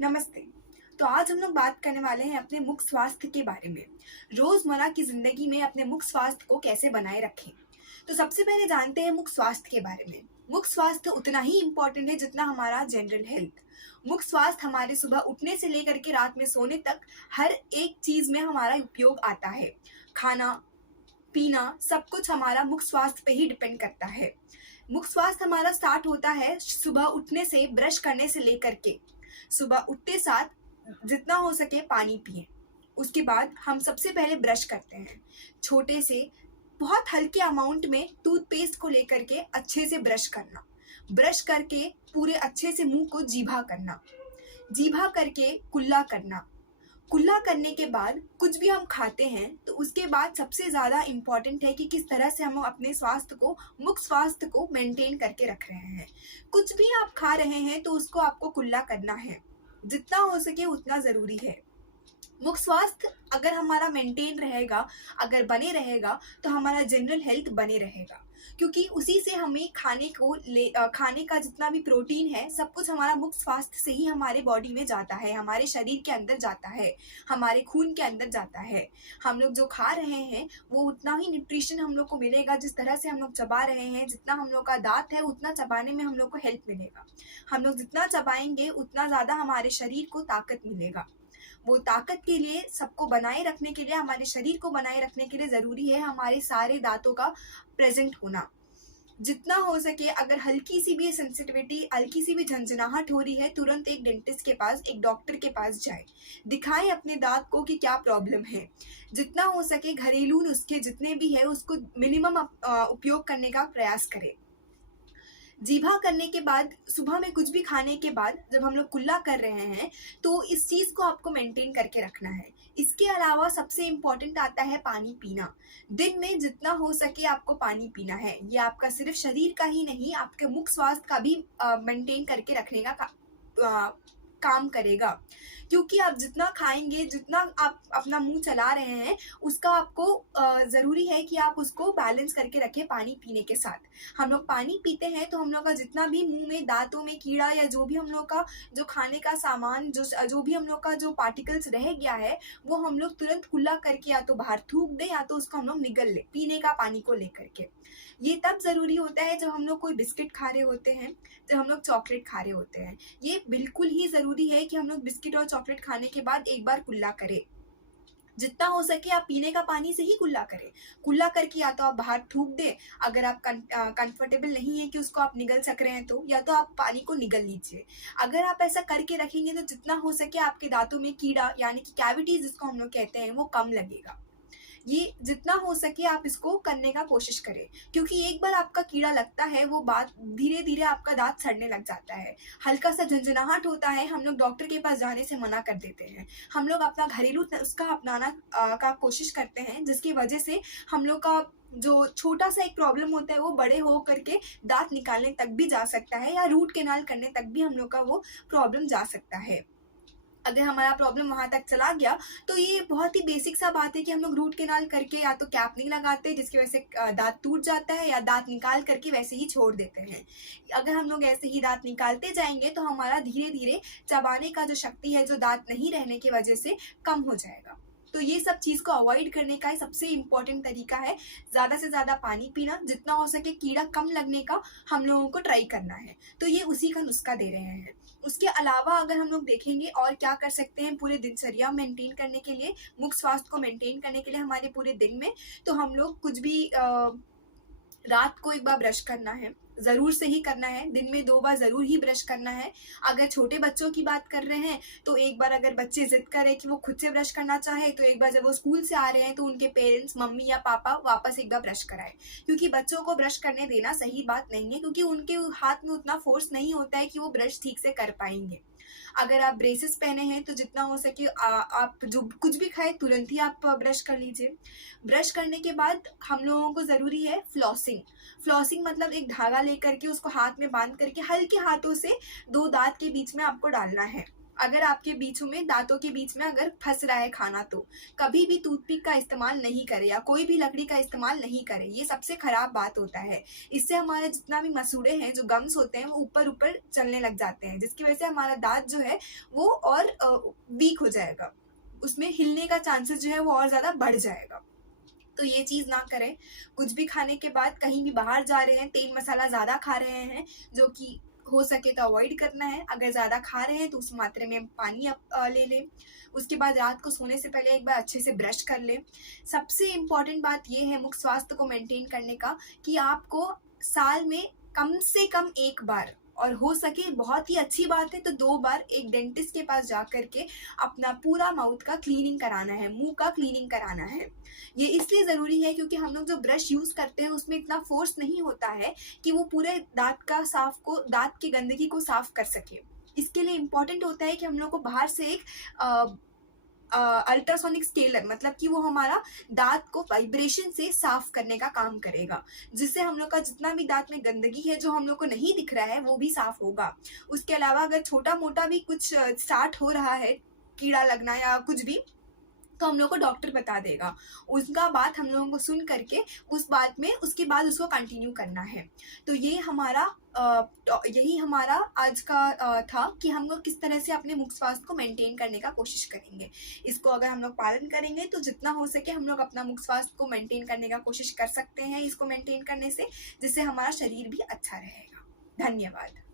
नमस्ते। तो आज हम लोग बात करने वाले हैं अपने मुख स्वास्थ्य के बारे में। रोजमर्रा की जिंदगी में अपने मुख स्वास्थ्य को कैसे बनाए रखें। तो सबसे पहले जानते हैं मुख स्वास्थ्य के बारे में। मुख स्वास्थ्य उतना ही इम्पोर्टेंट है जितना हमारा जनरल हेल्थ। मुख स्वास्थ्य हमारे सुबह उठने से लेकर के रात में सोने तक हर एक चीज में हमारा उपयोग आता है। खाना पीना सब कुछ हमारा मुख स्वास्थ्य पे ही डिपेंड करता है। मुख स्वास्थ्य हमारा स्टार्ट होता है सुबह उठने से, ब्रश करने से लेकर के। सुबह उठते साथ जितना हो सके पानी पिएं। उसके बाद हम सबसे पहले ब्रश करते हैं। छोटे से बहुत हल्के अमाउंट में टूथपेस्ट को लेकर के अच्छे से ब्रश करना। ब्रश करके पूरे अच्छे से मुंह को जीभा करना। जीभा करके कुल्ला करना। कुल्ला करने के बाद कुछ भी हम खाते हैं तो उसके बाद सबसे ज़्यादा इम्पॉर्टेंट है कि किस तरह से हम अपने स्वास्थ्य को, मुख स्वास्थ्य को मेंटेन करके रख रहे हैं। कुछ भी आप खा रहे हैं तो उसको आपको कुल्ला करना है, जितना हो सके उतना ज़रूरी है। मुख स्वास्थ्य अगर हमारा मेंटेन रहेगा, अगर बने रहेगा तो हमारा जनरल हेल्थ बने रहेगा, क्योंकि उसी से हमें खाने का जितना भी प्रोटीन है सब कुछ हमारा मुख स्वास्थ्य से ही हमारे बॉडी में जाता है, हमारे शरीर के अंदर जाता है, हमारे खून के अंदर जाता है। हम लोग जो खा रहे हैं वो उतना ही न्यूट्रिशन हम लोग को मिलेगा। जिस तरह से हम लोग चबा रहे हैं, जितना हम लोग का दांत है उतना चबाने में हम लोग को हेल्प मिलेगा। हम लोग जितना चबाएंगे उतना ज़्यादा हमारे शरीर को ताकत मिलेगा। वो ताकत के लिए, सबको बनाए रखने के लिए, हमारे शरीर को बनाए रखने के लिए ज़रूरी है हमारे सारे दांतों का प्रेजेंट होना। जितना हो सके अगर हल्की सी भी सेंसिटिविटी, हल्की सी भी झंझनाहट हो रही है, तुरंत एक डेंटिस्ट के पास, एक डॉक्टर के पास जाए। दिखाएं अपने दांत को कि क्या प्रॉब्लम है। जितना हो सके घरेलू नुस्खे जितने भी है उसको मिनिमम उपयोग करने का प्रयास करें। जीभा करने के बाद, सुबह में कुछ भी खाने के बाद जब हम लोग कुल्ला कर रहे हैं तो इस चीज़ को आपको मेंटेन करके रखना है। इसके अलावा सबसे इम्पॉर्टेंट आता है पानी पीना। दिन में जितना हो सके आपको पानी पीना है। ये आपका सिर्फ शरीर का ही नहीं, आपके मुख स्वास्थ्य का भी मेंटेन करके रखने का काम करेगा। क्योंकि आप जितना खाएंगे, जितना आप अपना मुंह चला रहे हैं, उसका आपको ज़रूरी है कि आप उसको बैलेंस करके रखें पानी पीने के साथ। हम लोग पानी पीते हैं तो हम लोग का जितना भी मुंह में, दांतों में कीड़ा या जो भी हम लोग का जो खाने का सामान, जो भी हम लोग का जो पार्टिकल्स रह गया है वो हम लोग तुरंत कुल्ला करके या तो बाहर थूक दें या तो उसको हम लोग निगल लें पीने का पानी को लेकर के। ये तब ज़रूरी होता है जब हम लोग कोई बिस्किट खा रहे होते हैं, जब हम लोग चॉकलेट खा रहे होते हैं। ये बिल्कुल ही ज़रूरी है कि हम लोग बिस्किट और चॉकलेट खाने के बाद एक बार कुल्ला करें। जितना हो सके आप पीने का पानी से ही कुल्ला करें। कुल्ला करके या तो आप बाहर थूक दें, अगर आप कंफर्टेबल नहीं है कि उसको आप निगल सक रहे हैं तो, या तो आप पानी को निगल लीजिए। अगर आप ऐसा करके रखेंगे तो जितना हो सके आपके दांतों में कीड़ा, यानी कि कैविटीज जिसको हम लोग कहते हैं, वो कम लगेगा। ये जितना हो सके आप इसको करने का कोशिश करें, क्योंकि एक बार आपका कीड़ा लगता है वो बात धीरे धीरे आपका दांत सड़ने लग जाता है। हल्का सा झंझनाहट होता है, हम लोग डॉक्टर के पास जाने से मना कर देते हैं। हम लोग अपना घरेलू नुस्खा अपनाना का कोशिश करते हैं, जिसकी वजह से हम लोग का जो छोटा सा एक प्रॉब्लम होता है वो बड़े हो करके दांत निकालने तक भी जा सकता है, या रूट कैनाल करने तक भी हम लोग का वो प्रॉब्लम जा सकता है। अगर हमारा प्रॉब्लम वहाँ तक चला गया तो ये बहुत ही बेसिक सा बात है कि हम लोग रूट कैनाल करके या तो कैप नहीं लगाते जिसकी वजह से दांत टूट जाता है, या दांत निकाल करके वैसे ही छोड़ देते हैं। अगर हम लोग ऐसे ही दांत निकालते जाएंगे तो हमारा धीरे धीरे चबाने का जो शक्ति है, जो दांत नहीं रहने की वजह से, कम हो जाएगा। तो ये सब चीज़ को अवॉइड करने का सबसे इम्पोर्टेंट तरीका है ज़्यादा से ज़्यादा पानी पीना। जितना हो सके कीड़ा कम लगने का हम लोगों को ट्राई करना है। तो ये उसी का नुस्खा दे रहे हैं। उसके अलावा अगर हम लोग देखेंगे और क्या कर सकते हैं पूरे दिनचर्या मेंटेन करने के लिए, मुख स्वास्थ्य को मेंटेन करने के लिए हमारे पूरे दिन में, तो हम लोग कुछ भी रात को एक बार ब्रश करना है, ज़रूर से ही करना है। दिन में 2 बार ज़रूर ही ब्रश करना है। अगर छोटे बच्चों की बात कर रहे हैं तो एक बार, अगर बच्चे ज़िद करें कि वो खुद से ब्रश करना चाहे, तो एक बार जब वो स्कूल से आ रहे हैं तो उनके पेरेंट्स, मम्मी या पापा, वापस एक बार ब्रश कराएं। क्योंकि बच्चों को ब्रश करने देना सही बात नहीं है, क्योंकि उनके हाथ में उतना फोर्स नहीं होता है कि वो ब्रश ठीक से कर पाएंगे। अगर आप ब्रेसेस पहने हैं तो जितना हो सके आप जो कुछ भी खाए तुरंत ही आप ब्रश कर लीजिए। ब्रश करने के बाद हम लोगों को ज़रूरी है फ्लॉसिंग। फ्लॉसिंग मतलब एक धागा लेकर के उसको हाथ में बांध करके हल्के हाथों से 2 दांत के बीच में आपको डालना है। अगर आपके बीचों में दांतों के बीच में अगर फंस रहा है खाना, तो कभी भी टूथपिक का इस्तेमाल नहीं करें या कोई भी लकड़ी का इस्तेमाल नहीं करें। ये सबसे खराब बात होता है। इससे हमारे जितना भी मसूड़े हैं, जो गम्स होते हैं, वो ऊपर ऊपर चलने लग जाते हैं, जिसकी वजह से हमारा दांत जो है वो और वीक हो जाएगा, उसमें हिलने का चांसेस जो है वो और ज़्यादा बढ़ जाएगा। तो ये चीज़ ना करें। कुछ भी खाने के बाद कहीं भी बाहर जा रहे हैं, तेल मसाला ज़्यादा खा रहे हैं, जो कि हो सके तो अवॉइड करना है। अगर ज़्यादा खा रहे हैं तो उस मात्रा में पानी ले लें। उसके बाद रात को सोने से पहले एक बार अच्छे से ब्रश कर लें। सबसे इम्पॉर्टेंट बात ये है मुख स्वास्थ्य को मेंटेन करने का, कि आपको साल में कम से कम 1 बार, और हो सके बहुत ही अच्छी बात है तो 2 बार, एक डेंटिस्ट के पास जा कर के अपना पूरा माउथ का क्लीनिंग कराना है, मुंह का क्लीनिंग कराना है। ये इसलिए ज़रूरी है क्योंकि हम लोग जो ब्रश यूज़ करते हैं उसमें इतना फोर्स नहीं होता है कि वो पूरे दांत की गंदगी को साफ कर सके। इसके लिए इम्पॉर्टेंट होता है कि हम लोग को बाहर से एक अल्ट्रासोनिक स्केलर, मतलब कि वो हमारा दांत को वाइब्रेशन से साफ करने का काम करेगा, जिससे हम लोग का जितना भी दांत में गंदगी है जो हम लोग को नहीं दिख रहा है वो भी साफ होगा। उसके अलावा अगर छोटा मोटा भी कुछ स्टार्ट हो रहा है, कीड़ा लगना या कुछ भी, तो हम लोग को डॉक्टर बता देगा। उसका बात हम लोगों को सुन करके उस बात में उसके बाद उसको कंटिन्यू करना है। तो यही हमारा आज का था कि हम लोग किस तरह से अपने मुख स्वास्थ्य को मेंटेन करने का कोशिश करेंगे। इसको अगर हम लोग पालन करेंगे तो जितना हो सके हम लोग अपना मुख स्वास्थ्य को मेंटेन करने का कोशिश कर सकते हैं, इसको मेंटेन करने से, जिससे हमारा शरीर भी अच्छा रहेगा। धन्यवाद।